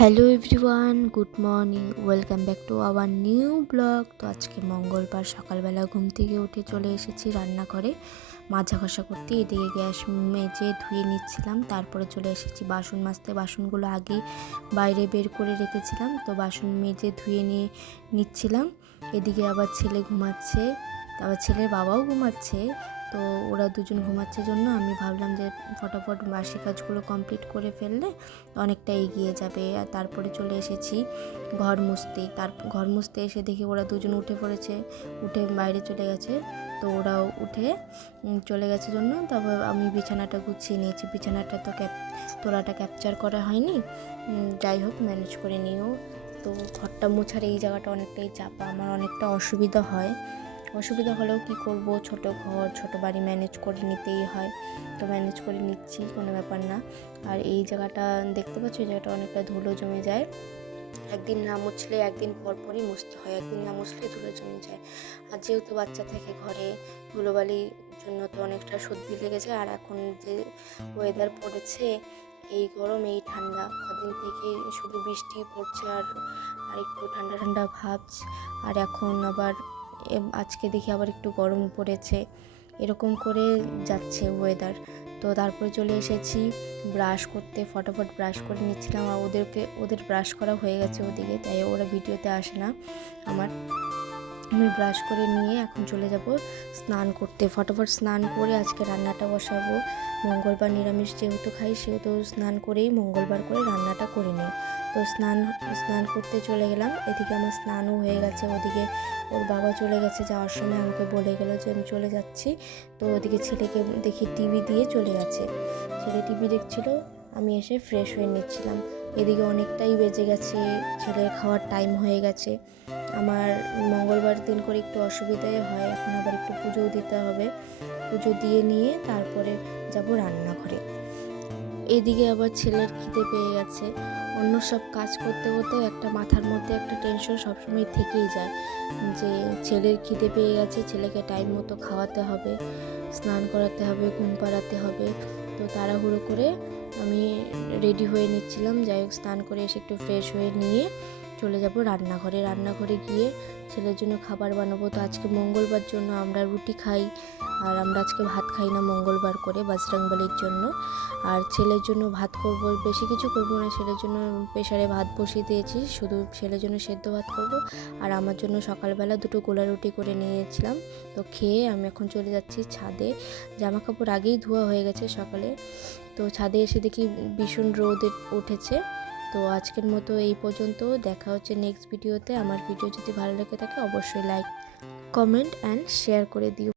Hello everyone, good morning, welcome back to our new blog. তো আজকে মঙ্গলবার সকালবেলা ঘুম থেকে উঠে চলে এসেছি রান্নাঘরে মাজা ঘষা করতে। এদিকে গ্যাস মেজে ধুয়ে নিচ্ছিলাম, তারপরে চলে এসেছি বাসন মাজতে। বাসনগুলো আগেই বাইরে বের করে রেখেছিলাম, তো বাসন মেজে ধুয়ে নিচ্ছিলাম। এদিকে আবার ছেলে ঘুমাচ্ছে, আবার ছেলের বাবাও ঘুমাচ্ছে। তো ওরা দুজন ঘুমাচ্ছে জন্য আমি ভাবলাম যে ফটাফট বাসি কাজগুলো কমপ্লিট করে ফেললে অনেকটা এগিয়ে যাবে। আর তারপরে চলে এসেছি ঘর মুছতে। ঘর মুছতে এসে দেখি ওরা দুজন উঠে পড়েছে, উঠে বাইরে চলে গেছে। তো ওরাও উঠে চলে গেছে জন্য তারপর আমি বিছানাটা গুছিয়ে নিয়েছি। বিছানাটা তো তোলাটা ক্যাপচার করা হয়নি, যাই হোক ম্যানেজ করে নিও। তো ঘরটা মোছার এই জায়গাটা অনেকটাই চাপা, আমার অনেকটা অসুবিধা হলেও কি করব, ছোট ঘর ছোট বাড়ি ম্যানেজ করে নিতেই হয়। তো ম্যানেজ করে নিচ্ছি, কোনো ব্যাপার না। আর এই জায়গাটা দেখতে পাচ্ছ, এই জায়গাটা অনেকটা ধুলো জমে যায়। একদিন না মুছলে একদিন পরপরই মুছতে হয়, একদিন না মুছলে ধুলো জমে যায়। আর যেহেতু বাচ্চা থাকে ঘরে, ধুলোবালির জন্য তো অনেকটা সর্দি লেগেছে। আর এখন যে ওয়েদার পড়েছে, এই গরম এই ঠান্ডা, কদিন থেকে শুধু বৃষ্টি পড়ছে আর একটু ঠান্ডা ঠান্ডা ভাবছে। আর এখন আবার আজকে দেখি আবার একটু গরম পড়েছে, এরকম করে যাচ্ছে ওয়েদার। তো তারপরে চলে এসেছি ব্রাশ করতে, ফটাফট ব্রাশ করে নিচ্ছিলাম। আর ওদের ব্রাশ করা হয়ে গেছে ওদিকে, তাই ওরা ভিডিওতে আসে না আমার। আমি ব্রাশ করে নিয়ে এখন চলে যাব স্নান করতে। ফটাফট স্নান করে আজকে রান্নাটা বসাবো। মঙ্গলবার নিরামিষ যেহেতু খাই, সেহেতু স্নান করেই মঙ্গলবার করে রান্নাটা করে নিই। তো স্নান করতে চলে গেলাম। এদিকে আমার স্নানও হয়ে গেছে, ওদিকে ওর বাবা চলে গেছে। যাওয়ার সময় আমাকে বলে গেল যে আমি চলে যাচ্ছি। তো ওদিকে ছেলেকে দেখি টিভি দিয়ে চলে গেছে, ছেলে টিভি দেখছিল, আমি এসে ফ্রেশ হয়ে নিচ্ছিলাম। এদিকে অনেকটাই বেজে গেছে, ছেলের খাওয়ার টাইম হয়ে গেছে। আমার মঙ্গলবার দিন করে একটু অসুবিধাই হয়, এখন আবার একটু পুজোও দিতে হবে। পুজো দিয়ে নিয়ে তারপরে যাব রান্নাঘরে। এদিকে আবার ছেলের খিদে পেয়ে গেছে। অন্য সব কাজ করতে করতেও একটা মাথার মধ্যে একটা টেনশন সবসময় থেকেই যায় যে ছেলের খিদে পেয়ে গেছে, ছেলেকে টাইম মতো খাওয়াতে হবে, স্নান করাতে হবে, ঘুম পাড়াতে হবে। তো তাড়াহুড়ো করে আমি রেডি হয়ে নিচ্ছিলাম। যাই হোক, স্নান করে এসে একটু ফ্রেশ হয়ে নিয়ে চলে যাব রান্নাঘরে গিয়ে ছেলের জন্য খাবার বানাবো। তো আজকে মঙ্গলবার জন্য আমরা রুটি খাই, আর আমরা আজকে ভাত খাই না মঙ্গলবার করে, বজরংবলির জন্য। আর ছেলের জন্য ভাত করব, বেশি কিছু করব না। ছেলের জন্য প্রেসারে ভাত বসিয়ে দিয়েছি, শুধু ছেলের জন্য সেদ্ধ ভাত করব। আর আমার জন্য সকালবেলা দুটো গোলা রুটি করে নিয়েছিলাম। তো খেয়ে আমি এখন চলে যাচ্ছি ছাদে। জামা কাপড় আগেই ধোয়া হয়ে গেছে সকালে। তো ছাদে এসে দেখি ভীষণ রোদ উঠেছে। তো আজকের মতো এই পর্যন্ত, দেখা হচ্ছে নেক্সট ভিডিওতে। আমার ভিডিও যদি ভালো লেগে থাকে অবশ্যই লাইক, কমেন্ট অ্যান্ড শেয়ার করে দিও।